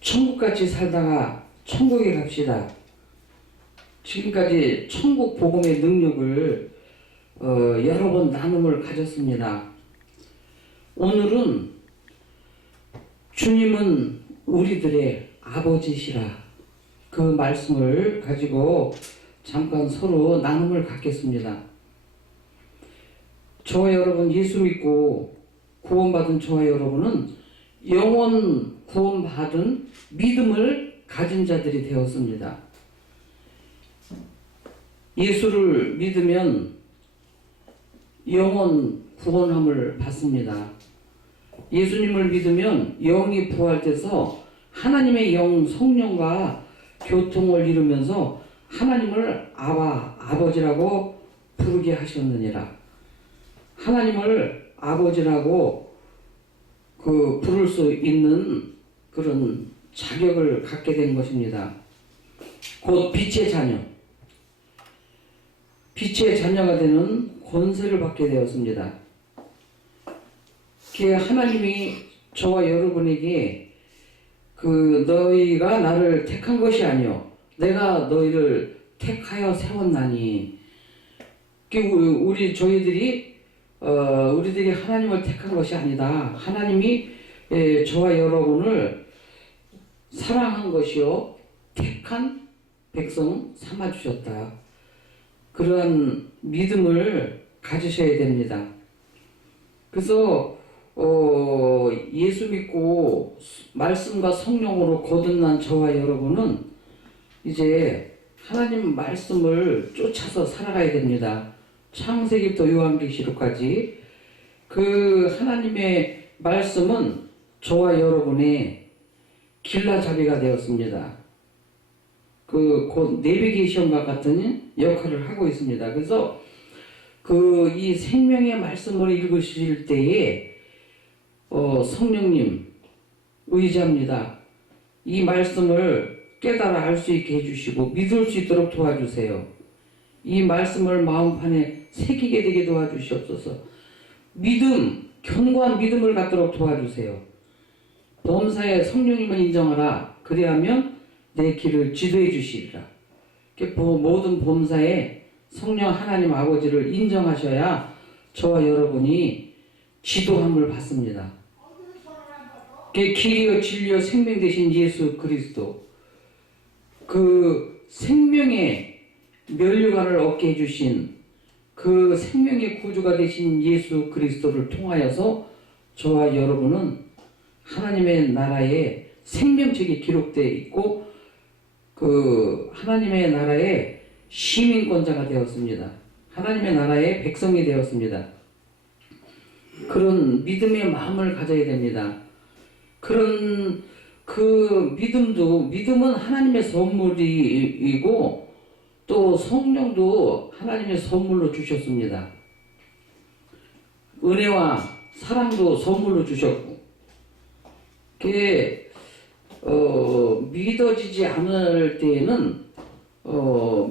천국같이 살다가 천국에 갑시다. 지금까지 천국 복음의 능력을 여러 번 나눔을 가졌습니다. 오늘은 주님은 우리들의 아버지시라, 그 말씀을 가지고 잠깐 서로 나눔을 갖겠습니다. 저와 여러분, 예수 믿고 구원받은 저와 여러분은 영원 구원받은 믿음을 가진 자들이 되었습니다. 예수를 믿으면 영원 구원함을 받습니다. 예수님을 믿으면 영이 부활돼서 하나님의 영 성령과 교통을 이루면서 하나님을 아버지라고 부르게 하셨느니라. 하나님을 아버지라고 부를 수 있는 그런 자격을 갖게 된 것입니다. 곧 빛의 자녀, 빛의 자녀가 되는 권세를 받게 되었습니다. 하나님이 저와 여러분에게 너희가 나를 택한 것이 아니요 내가 너희를 택하여 세웠나니, 저희들이 하나님을 택한 것이 아니다. 하나님이 저와 여러분을 사랑한 것이요 택한 백성 삼아주셨다. 그러한 믿음을 가지셔야 됩니다. 그래서 예수 믿고 말씀과 성령으로 거듭난 저와 여러분은 이제 하나님 말씀을 쫓아서 살아가야 됩니다. 창세기부터 요한계시록까지 그 하나님의 말씀은 저와 여러분의 길라잡이가 되었습니다. 곧 내비게이션과 같은 역할을 하고 있습니다. 그래서 이 생명의 말씀을 읽으실 때에 성령님 의지합니다. 이 말씀을 깨달아 알 수 있게 해주시고 믿을 수 있도록 도와주세요. 이 말씀을 마음판에 새기게 되게 도와주시옵소서. 견고한 믿음을 갖도록 도와주세요. 범사에 성령님을 인정하라. 그리하면 내 길을 지도해 주시리라. 모든 범사에 성령 하나님 아버지를 인정하셔야 저와 여러분이 지도함을 받습니다. 길이요 진리요 생명 되신 예수 그리스도, 그 생명의 면류관을 얻게 해주신 그 생명의 구주가 되신 예수 그리스도를 통하여서 저와 여러분은 하나님의 나라에 생명책이 기록되어 있고 하나님의 나라의 시민권자가 되었습니다. 하나님의 나라의 백성이 되었습니다. 그런 믿음의 마음을 가져야 됩니다. 그런 믿음은 하나님의 선물이고 또 성령도 하나님의 선물로 주셨습니다. 은혜와 사랑도 선물로 주셨고, 믿어지지 않을 때에는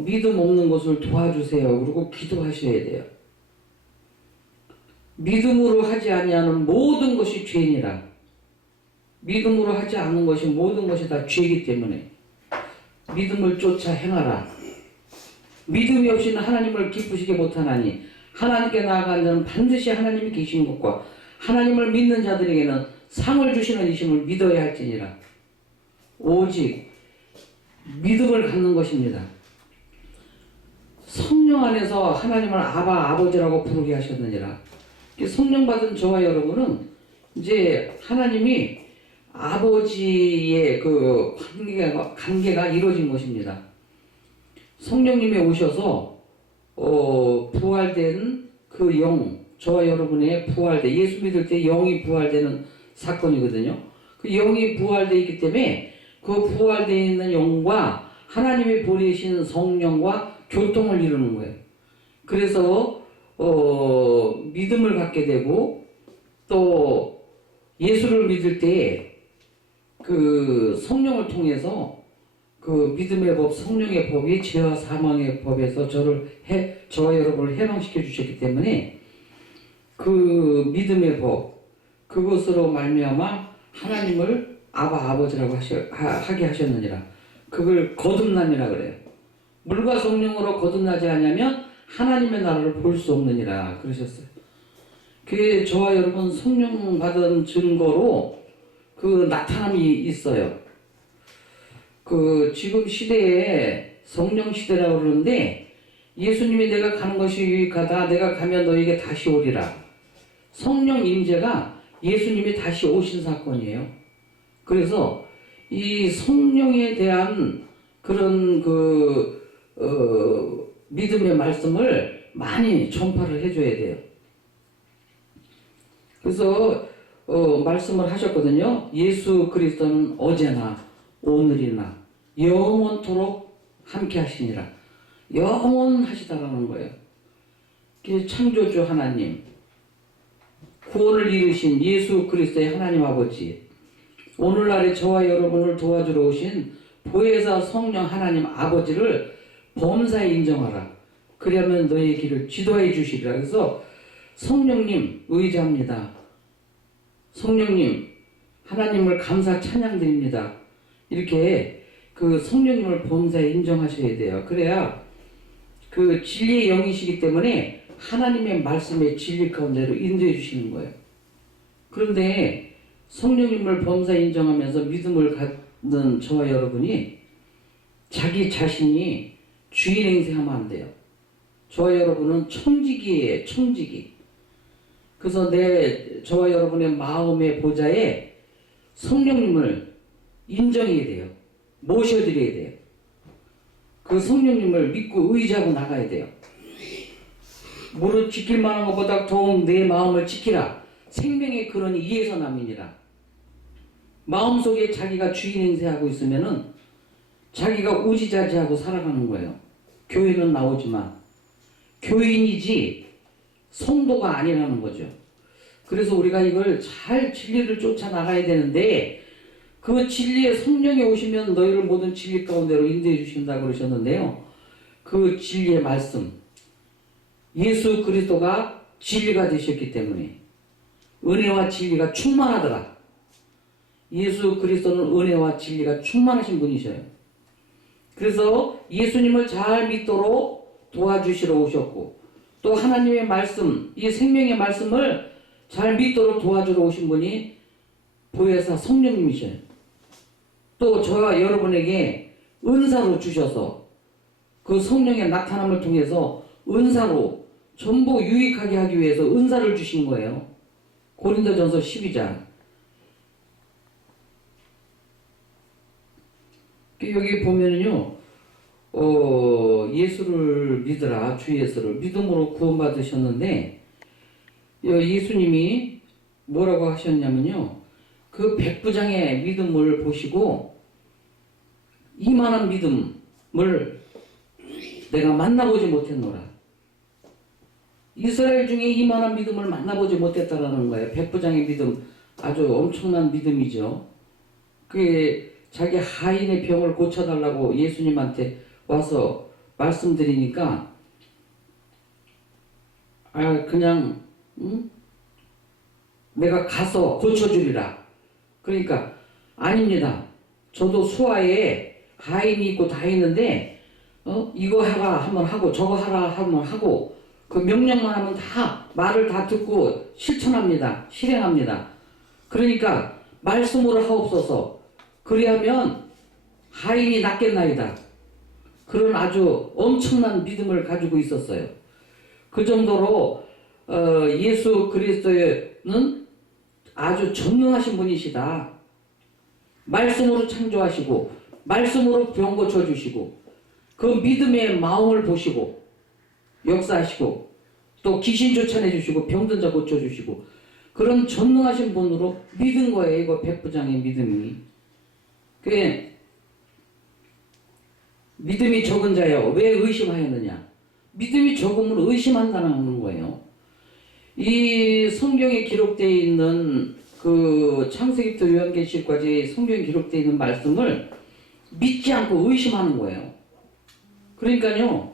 믿음 없는 것을 도와주세요. 그리고 기도하셔야 돼요. 믿음으로 하지 아니하는 모든 것이 죄니라. 믿음으로 하지 않는 것이 모든 것이 다 죄이기 때문에 믿음을 쫓아 행하라. 믿음이 없이는 하나님을 기쁘시게 못하나니 하나님께 나아가는 자는 반드시 하나님이 계신 것과 하나님을 믿는 자들에게는 상을 주시는 이심을 믿어야 할지니라. 오직 믿음을 갖는 것입니다. 성령 안에서 하나님을 아버지라고 부르게 하셨느니라. 성령 받은 저와 여러분은 이제 하나님이 아버지의 관계가 이루어진 것입니다. 성령님이 오셔서 부활된 그 영, 저와 여러분의 예수 믿을 때 영이 부활되는 사건이거든요. 그 영이 부활되어 있기 때문에 그 부활되어 있는 영과 하나님이 보내신 성령과 교통을 이루는 거예요. 그래서 믿음을 갖게 되고, 또 예수를 믿을 때 성령을 통해서 믿음의 법, 성령의 법이 죄와 사망의 법에서 저와 여러분을 해방시켜 주셨기 때문에 믿음의 법, 그것으로 말미암아 하나님을 아바 아버지라고 하게 하셨느니라. 그걸 거듭남이라 그래요. 물과 성령으로 거듭나지 않으면 하나님의 나라를 볼 수 없느니라 그러셨어요. 그게 저와 여러분 성령 받은 증거로 그 나타남이 있어요. 그 지금 시대에 성령 시대라고 그러는데 예수님이 내가 가는 것이 유익하다. 내가 가면 너에게 다시 오리라. 성령 임재가 예수님이 다시 오신 사건이에요. 그래서 이 성령에 대한 그런 믿음의 말씀을 많이 전파를 해줘야 돼요. 그래서 말씀을 하셨거든요. 예수 그리스도는 어제나 오늘이나 영원토록 함께 하시니라. 영원하시다라는 거예요. 창조주 하나님, 구원을 이루신 예수 그리스도의 하나님 아버지, 오늘날에 저와 여러분을 도와주러 오신 보혜사 성령 하나님 아버지를 범사에 인정하라. 그러면 너의 길을 지도해 주시리라. 그래서 성령님 의지합니다. 성령님 하나님을 감사 찬양드립니다. 이렇게 그 성령님을 범사에 인정하셔야 돼요. 그래야 그 진리의 영이시기 때문에 하나님의 말씀의 진리 가운데로 인도해 주시는 거예요. 그런데 성령님을 범사에 인정하면서 믿음을 갖는 저와 여러분이 자기 자신이 주인 행세하면 안 돼요. 저와 여러분은 청지기예요. 청지기. 그래서 저와 여러분의 마음의 보좌에 성령님을 인정해야 돼요. 모셔드려야 돼요. 그 성령님을 믿고 의지하고 나가야 돼요. 무릇 지킬 만한 것보다 더욱 내 마음을 지키라. 생명의 근원이 이에서 남이니라. 마음속에 자기가 주인 행세하고 있으면은 자기가 우지자지하고 살아가는 거예요. 교회는 나오지만 교인이지 성도가 아니라는 거죠. 그래서 우리가 이걸 잘 진리를 쫓아 나가야 되는데 그 진리의 성령이 오시면 너희를 모든 진리 가운데로 인도해 주신다 그러셨는데요. 그 진리의 말씀, 예수 그리스도가 진리가 되셨기 때문에 은혜와 진리가 충만하더라. 예수 그리스도는 은혜와 진리가 충만하신 분이셔요. 그래서 예수님을 잘 믿도록 도와주시러 오셨고 또 하나님의 말씀, 이 생명의 말씀을 잘 믿도록 도와주러 오신 분이 보혜사 성령님이셔요. 또 저와 여러분에게 은사로 주셔서 그 성령의 나타남을 통해서 은사로 전부 유익하게 하기 위해서 은사를 주신 거예요. 고린도전서 12장. 여기 보면은요, 예수를 믿으라, 주 예수를 믿음으로 구원받으셨는데, 예수님이 뭐라고 하셨냐면요, 그 백부장의 믿음을 보시고, 이만한 믿음을 내가 만나보지 못했노라. 이스라엘 중에 이만한 믿음을 만나보지 못했다라는 거예요. 백부장의 믿음, 아주 엄청난 믿음이죠. 그게 자기 하인의 병을 고쳐달라고 예수님한테 와서 말씀드리니까 그냥 내가 가서 고쳐주리라. 그러니까 아닙니다. 저도 수하에 하인이 있고 다 있는데 이거 하라 하면 하고 저거 하라 하면 하고 그 명령만 하면 다 말을 다 듣고 실천합니다. 실행합니다. 그러니까 말씀으로 하옵소서. 그리하면 하인이 낫겠나이다. 그런 아주 엄청난 믿음을 가지고 있었어요. 그 정도로 예수 그리스도는 아주 전능하신 분이시다. 말씀으로 창조하시고 말씀으로 병 고쳐주시고 그 믿음의 마음을 보시고 역사하시고 또 귀신 쫓아내주시고 병든 자 고쳐주시고 그런 전능하신 분으로 믿은 거예요. 이거 백부장의 믿음이. 그게 믿음이 적은 자여 왜 의심하였느냐. 믿음이 적으면 의심한다는 거예요. 이 성경에 기록되어 있는 그 창세기부터 요한계시까지 성경에 기록되어 있는 말씀을 믿지 않고 의심하는 거예요. 그러니까요,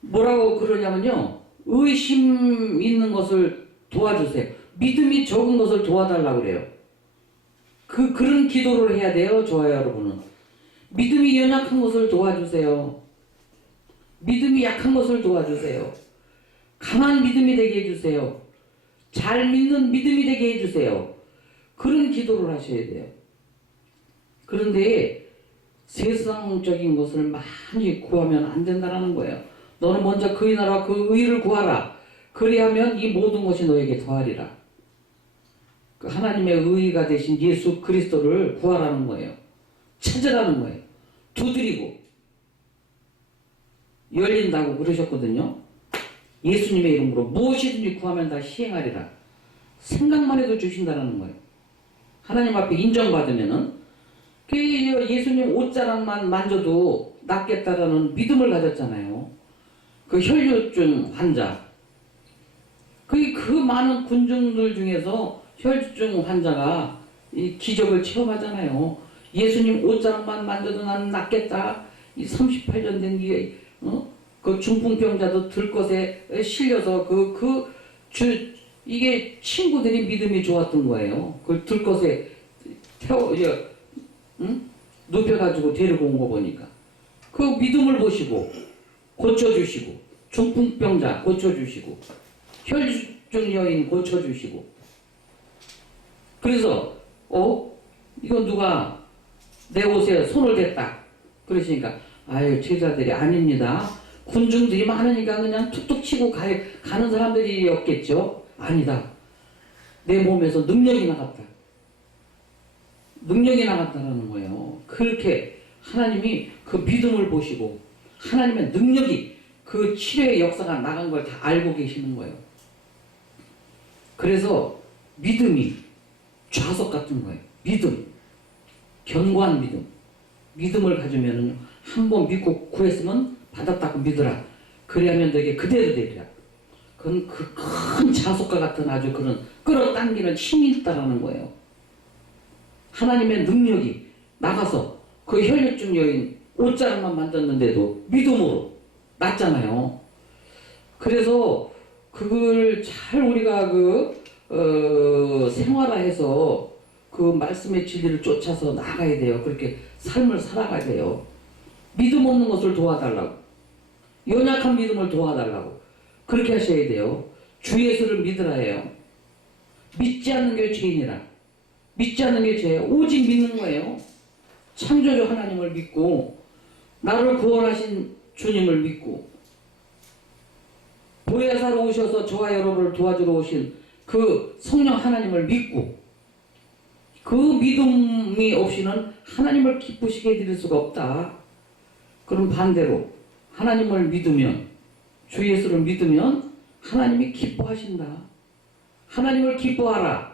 뭐라고 그러냐면요, 의심 있는 것을 도와주세요. 믿음이 적은 것을 도와달라고 그래요. 그 그런 기도를 해야 돼요. 좋아요, 여러분은. 믿음이 연약한 것을 도와주세요. 믿음이 약한 것을 도와주세요. 강한 믿음이 되게 해주세요. 잘 믿는 믿음이 되게 해주세요. 그런 기도를 하셔야 돼요. 그런데 세상적인 것을 많이 구하면 안 된다는 거예요. 너는 먼저 그의 나라와 그 의를 구하라. 그리하면 이 모든 것이 너에게 더하리라. 그 하나님의 의가 되신 예수 그리스도를 구하라는 거예요. 찾으라는 거예요. 두드리고 열린다고 그러셨거든요. 예수님의 이름으로 무엇이든지 구하면 다 시행하리라. 생각만 해도 주신다는 거예요. 하나님 앞에 인정받으면은 그 예수님 옷자락만 만져도 낫겠다라는 믿음을 가졌잖아요. 그 혈류증 환자. 그 많은 군중들 중에서 혈류증 환자가 이 기적을 체험하잖아요. 예수님 옷자락만 만져도 난 낫겠다. 이 38년 된 그 중풍병자도 들것에 실려서 이게 친구들이 믿음이 좋았던 거예요. 그 들것에 눕혀가지고 데리고 온 거 보니까. 그 믿음을 보시고 고쳐주시고 중풍병자 고쳐주시고 혈류증 여인 고쳐주시고. 그래서 이건 누가 내 옷에 손을 댔다 그러시니까 아유 제자들이 아닙니다. 군중들이 많으니까 그냥 툭툭 치고 가는 사람들이었겠죠. 아니다. 내 몸에서 능력이 나갔다. 능력이 나갔다는 거예요. 그렇게 하나님이 그 믿음을 보시고 하나님의 능력이 그 치료의 역사가 나간 걸 다 알고 계시는 거예요. 그래서 믿음이 좌석 같은 거예요. 믿음. 견고한 믿음. 믿음을 가지면 한 번 믿고 구했으면 받았다고 믿으라. 그래야면 너에게 그대로 되리라. 그건 그 큰 자석과 같은 아주 그런 끌어당기는 힘이 있다라는 거예요. 하나님의 능력이 나가서 그 혈류증 여인 옷자락만 만졌는데도 믿음으로 낫잖아요. 그래서 그걸 잘 우리가 생활화해서 그 말씀의 진리를 쫓아서 나가야 돼요. 그렇게 삶을 살아가야 돼요. 믿음 없는 것을 도와달라고. 연약한 믿음을 도와달라고. 그렇게 하셔야 돼요. 주 예수를 믿으라 해요. 믿지 않는 게 죄인이라. 믿지 않는 게 죄예요. 오직 믿는 거예요. 창조주 하나님을 믿고 나를 구원하신 주님을 믿고 보혜사로 오셔서 저와 여러분을 도와주러 오신 그 성령 하나님을 믿고 그 믿음이 없이는 하나님을 기쁘시게 해드릴 수가 없다. 그럼 반대로 하나님을 믿으면 주 예수를 믿으면 하나님이 기뻐하신다. 하나님을 기뻐하라.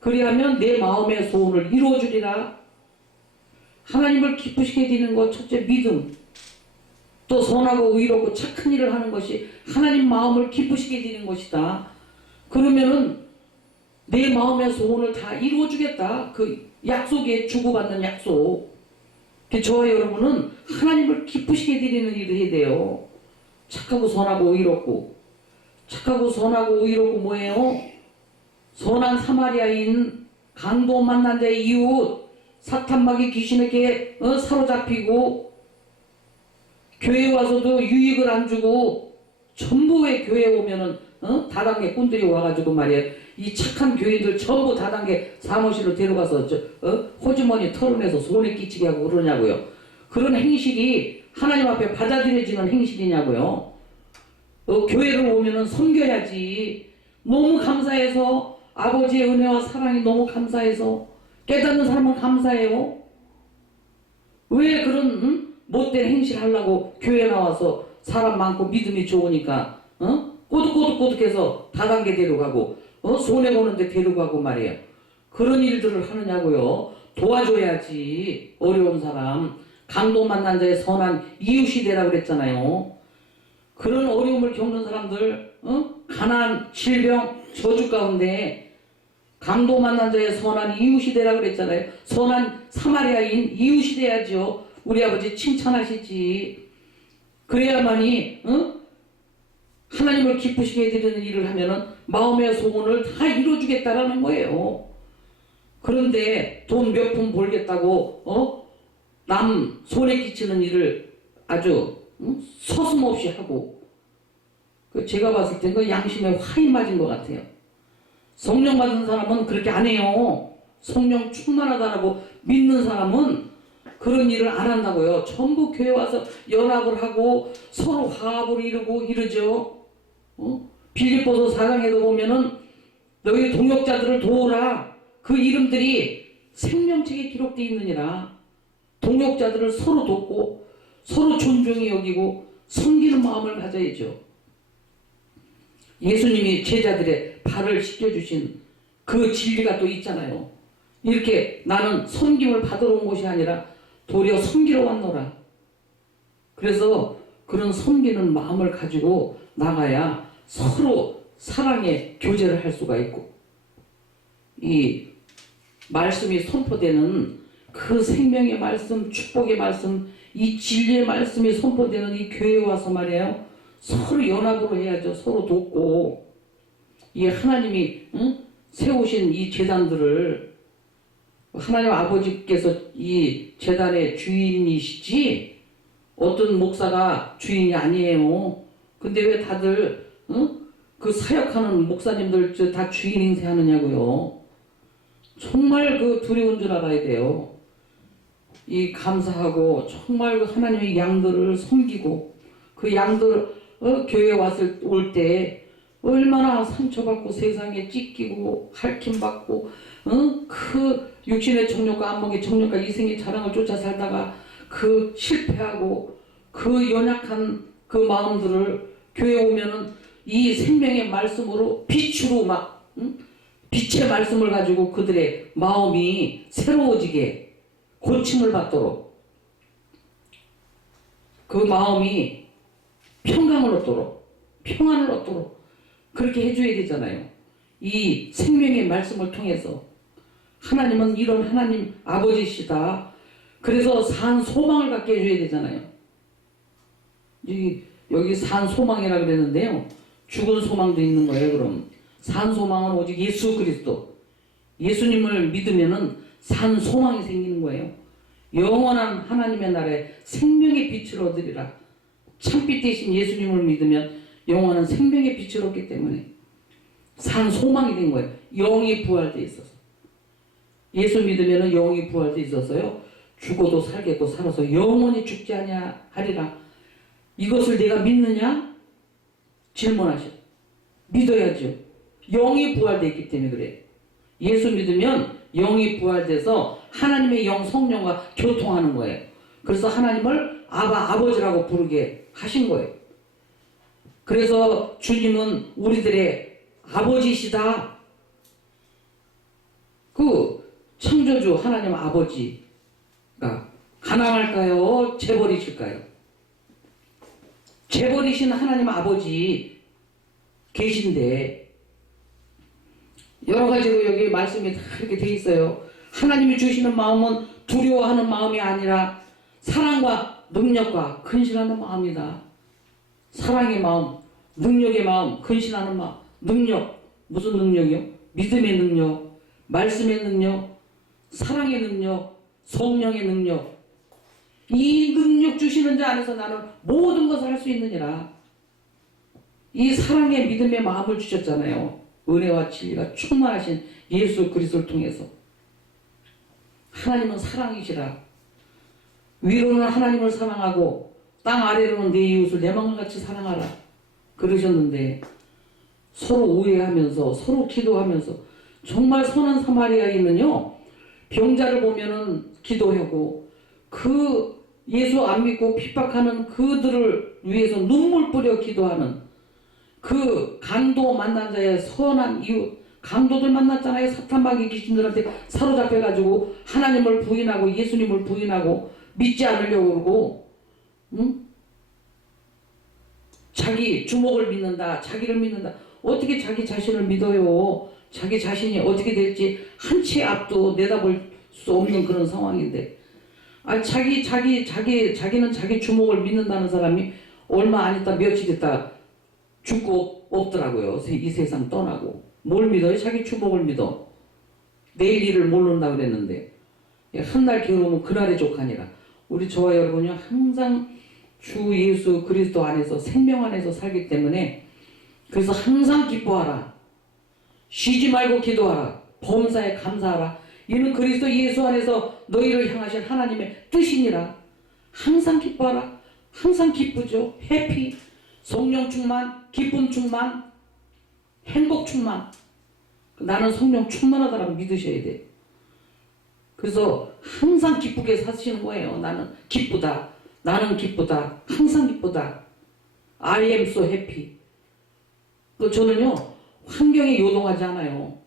그리하면 내 마음의 소원을 이루어주리라. 하나님을 기쁘시게 해드리는 것 첫째 믿음. 또 선하고 의롭고 착한 일을 하는 것이 하나님 마음을 기쁘시게 해드리는 것이다. 그러면은 내 마음의 소원을 다 이루어주겠다. 그 약속에 주고받는 약속. 저와 여러분은 하나님을 기쁘시게 해드리는 일을 해야 돼요. 착하고 선하고 의롭고. 착하고 선하고 의롭고 뭐예요? 선한 사마리아인 강도 만난 자의 이웃 사탄마귀 귀신에게 사로잡히고 교회 와서도 유익을 안 주고 전부의 교회에 오면은 다단계 꾼들이 와가지고 말이에요. 이 착한 교인들 전부 다단계 사무실로 데려가서 호주머니 털어내서 손에 끼치게 하고 그러냐고요. 그런 행실이 하나님 앞에 받아들여지는 행실이냐고요. 교회를 오면은 섬겨야지. 너무 감사해서 아버지의 은혜와 사랑이 너무 감사해서 깨닫는 사람은 감사해요. 왜 그런 못된 행실 하려고 교회 나와서 사람 많고 믿음이 좋으니까 꼬득꼬득꼬득해서 다단계 데려가고 손해보는데 데려가고 말이에요. 그런 일들을 하느냐고요. 도와줘야지. 어려운 사람 강도 만난 자의 선한 이웃이 되라고 그랬잖아요. 그런 어려움을 겪는 사람들 가난, 질병, 저주 가운데 강도 만난 자의 선한 이웃이 되라고 그랬잖아요. 선한 사마리아인 이웃이 돼야죠. 우리 아버지 칭찬하시지. 그래야만이 하나님을 기쁘시게 해드리는 일을 하면은 마음의 소원을 다 이루어주겠다라는 거예요. 그런데 돈 몇 푼 벌겠다고 남 손에 끼치는 일을 아주 서슴없이 하고, 제가 봤을 땐 그 양심에 화인 맞은 것 같아요. 성령 받은 사람은 그렇게 안 해요. 성령 충만하다라고 믿는 사람은 그런 일을 안 한다고요. 전부 교회 와서 연합을 하고 서로 화합을 이루고 이러죠. 빌립보서 4장에도 보면은 너희 동역자들을 도우라. 그 이름들이 생명책에 기록되어 있느니라. 동역자들을 서로 돕고 서로 존중히 여기고 섬기는 마음을 가져야죠. 예수님이 제자들의 발을 씻겨주신 그 진리가 또 있잖아요. 이렇게 나는 섬김을 받으러 온 것이 아니라 도리어 섬기러 왔노라. 그래서 그런 섬기는 마음을 가지고 나가야 서로 사랑의 교제를 할 수가 있고, 이 말씀이 선포되는 그 생명의 말씀, 축복의 말씀, 이 진리의 말씀이 선포되는 이 교회에 와서 말이에요, 서로 연합으로 해야죠. 서로 돕고, 이 하나님이 세우신 이 재단들을, 하나님 아버지께서 이 재단의 주인이시지 어떤 목사가 주인이 아니에요. 근데 왜 다들 그 사역하는 목사님들 다 주인 행세하느냐고요. 정말 그 두려운 줄 알아야 돼요. 이 감사하고 정말 그 하나님의 양들을 섬기고, 그 양들 교회 올 때 얼마나 상처받고 세상에 찢기고 할킴받고 그 육신의 정욕과 안목의 정욕과 이생의 자랑을 쫓아 살다가 그 실패하고 그 연약한 그 마음들을 교회 오면은 이 생명의 말씀으로 빛으로 막 빛의 말씀을 가지고 그들의 마음이 새로워지게 고침을 받도록, 그 마음이 평강을 얻도록 평안을 얻도록 그렇게 해줘야 되잖아요. 이 생명의 말씀을 통해서 하나님은 이런 하나님 아버지시다. 그래서 산 소망을 갖게 해줘야 되잖아요. 여기 산 소망이라 그랬는데요, 죽은 소망도 있는 거예요. 그럼 산 소망은 오직 예수 그리스도, 예수님을 믿으면은 산 소망이 생기는 거예요. 영원한 하나님의 나라에 생명의 빛을 얻으리라. 참빛 대신 예수님을 믿으면 영원한 생명의 빛을 얻기 때문에 산 소망이 된 거예요. 영이 부활돼 있어서. 예수 믿으면 영이 부활돼 있어서요, 죽어도 살겠고 살아서 영원히 죽지 아니하리라. 이것을 내가 믿느냐? 질문하셔. 믿어야죠. 영이 부활돼 있기 때문에 그래. 예수 믿으면 영이 부활돼서 하나님의 영 성령과 교통하는 거예요. 그래서 하나님을 아버지라고 부르게 하신 거예요. 그래서 주님은 우리들의 아버지시다. 그 창조주 하나님 아버지가 가난할까요? 재버리실까요? 재버리신 하나님 아버지 계신데, 여러 가지로 여기 말씀이 다 이렇게 돼 있어요. 하나님이 주시는 마음은 두려워하는 마음이 아니라 사랑과 능력과 근신하는 마음이다. 사랑의 마음, 능력의 마음, 근신하는 마음. 능력, 무슨 능력이요? 믿음의 능력, 말씀의 능력, 사랑의 능력, 성령의 능력. 이 능력 주시는 자 안에서 나는 모든 것을 할 수 있느니라. 이 사랑의 믿음의 마음을 주셨잖아요. 은혜와 진리가 충만하신 예수 그리스도를 통해서. 하나님은 사랑이시라. 위로는 하나님을 사랑하고 땅 아래로는 내 이웃을 내 마음같이 사랑하라. 그러셨는데 서로 오해하면서 서로 기도하면서, 정말 선한 사마리아인은요, 병자를 보면은 기도하고 그 예수 안 믿고 핍박하는 그들을 위해서 눈물 뿌려 기도하는, 그 강도 만난 자의 선한 이웃, 강도들 만났잖아요. 사탄마귀 귀신들한테 사로잡혀가지고 하나님을 부인하고 예수님을 부인하고 믿지 않으려고 그러고, 자기 주먹을 믿는다, 자기를 믿는다. 어떻게 자기 자신을 믿어요? 자기 자신이 어떻게 될지 한 치 앞도 내다볼 수 없는 그런 상황인데, 자기는 자기 주먹을 믿는다는 사람이 얼마 안 있다 며칠 있다 죽고 없더라고요. 이 세상 떠나고. 뭘 믿어요? 자기 주먹을 믿어. 내일 일을 모른다 그랬는데 한 날 괴로우면 그날의 족하니라. 우리 저와 여러분이 항상 주 예수 그리스도 안에서 생명 안에서 살기 때문에 그래서 항상 기뻐하라. 쉬지 말고 기도하라. 범사에 감사하라. 이는 그리스도 예수 안에서 너희를 향하신 하나님의 뜻이니라. 항상 기뻐하라. 항상 기쁘죠. 해피. 성령 충만, 기쁨 충만, 행복 충만. 나는 성령 충만하다라고 믿으셔야 돼. 그래서 항상 기쁘게 사시는 거예요. 나는 기쁘다. 나는 기쁘다. 항상 기쁘다. I am so happy. 저는요, 환경에 요동하지 않아요.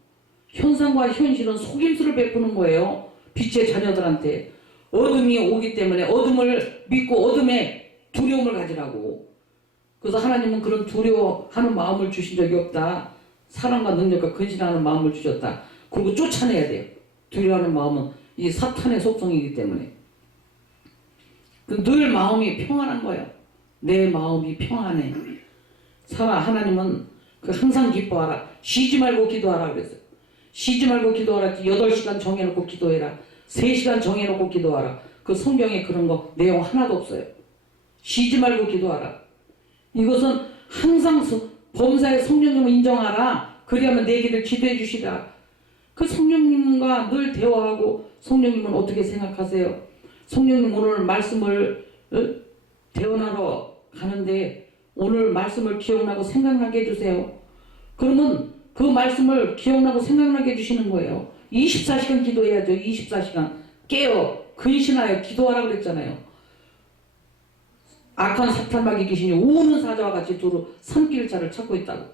현상과 현실은 속임수를 베푸는 거예요. 빛의 자녀들한테. 어둠이 오기 때문에 어둠을 믿고 어둠에 두려움을 가지라고. 그래서 하나님은 그런 두려워하는 마음을 주신 적이 없다. 사랑과 능력과 근신하는 마음을 주셨다. 그리고 쫓아내야 돼요. 두려워하는 마음은 이 사탄의 속성이기 때문에. 늘 마음이 평안한 거예요. 내 마음이 평안해. 하나님은 항상 기뻐하라. 쉬지 말고 기도하라 그랬어요. 쉬지 말고 기도하라. 8시간 정해놓고 기도해라. 3시간 정해놓고 기도하라. 그 성경에 그런 거 내용 하나도 없어요. 쉬지 말고 기도하라. 이것은 항상 범사의 성령님을 인정하라. 그리하면 내 길을 지도해 주시라. 그 성령님과 늘 대화하고 성령님은 어떻게 생각하세요? 성령님 오늘 말씀을 대원하러 가는데 오늘 말씀을 기억나고 생각나게 해주세요. 그러면 그 말씀을 기억나고 생각나게 해주시는 거예요. 24시간 기도해야죠. 24시간 깨어 근신하여 기도하라고 그랬잖아요. 악한 사탄마귀 귀신이 우는 사자와 같이 두루 삼킬 자를 찾고 있다고.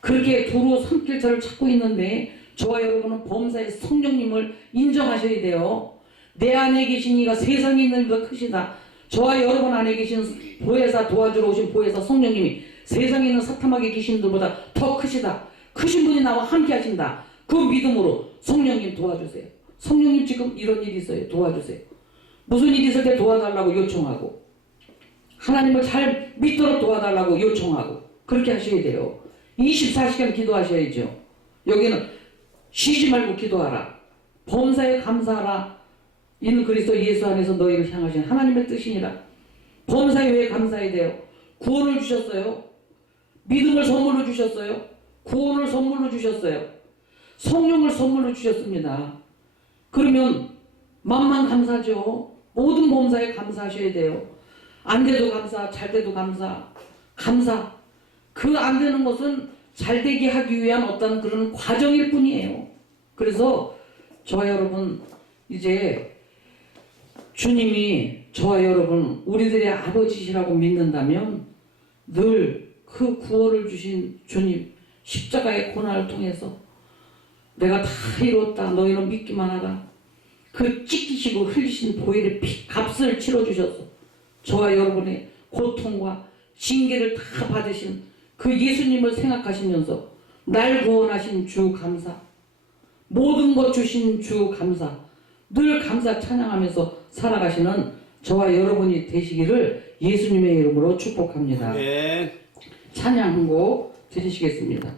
그렇게 두루 삼킬 자를 찾고 있는데 저와 여러분은 범사의 성령님을 인정하셔야 돼요. 내 안에 계신 이가 세상에 있는 이보다 크시다. 저와 여러분 안에 계신 보혜사 도와주러 오신 보혜사 성령님이 세상에 있는 사탄마귀 귀신들보다 더 크시다. 크신 분이 나와 함께 하신다. 그 믿음으로 성령님 도와주세요. 성령님 지금 이런 일이 있어요. 도와주세요. 무슨 일이 있을 때 도와달라고 요청하고 하나님을 잘 믿도록 도와달라고 요청하고 그렇게 하셔야 돼요. 24시간 기도하셔야죠. 여기는 쉬지 말고 기도하라. 범사에 감사하라. 이는 그리스도 예수 안에서 너희를 향하신 하나님의 뜻이니라. 범사에 왜 감사해야 돼요? 구원을 주셨어요. 믿음을 선물로 주셨어요. 구원을 선물로 주셨어요. 성령을 선물로 주셨습니다. 그러면 만만 감사죠. 모든 범사에 감사하셔야 돼요. 안 돼도 감사, 잘 돼도 감사. 그 안 되는 것은 잘 되게 하기 위한 어떤 그런 과정일 뿐이에요. 그래서 저와 여러분 이제 주님이 저와 여러분 우리들의 아버지시라고 믿는다면 늘 그 구원을 주신 주님 십자가의 고난을 통해서 내가 다 이뤘다. 너희는 믿기만 하라. 그 찢기시고 흘리신 보혈의 피 값을 치러주셔서 저와 여러분의 고통과 징계를 다 받으신 그 예수님을 생각하시면서 날 구원하신 주 감사, 모든 것 주신 주 감사, 늘 감사 찬양하면서 살아가시는 저와 여러분이 되시기를 예수님의 이름으로 축복합니다. 네. 찬양 한 곡 드리시겠습니다.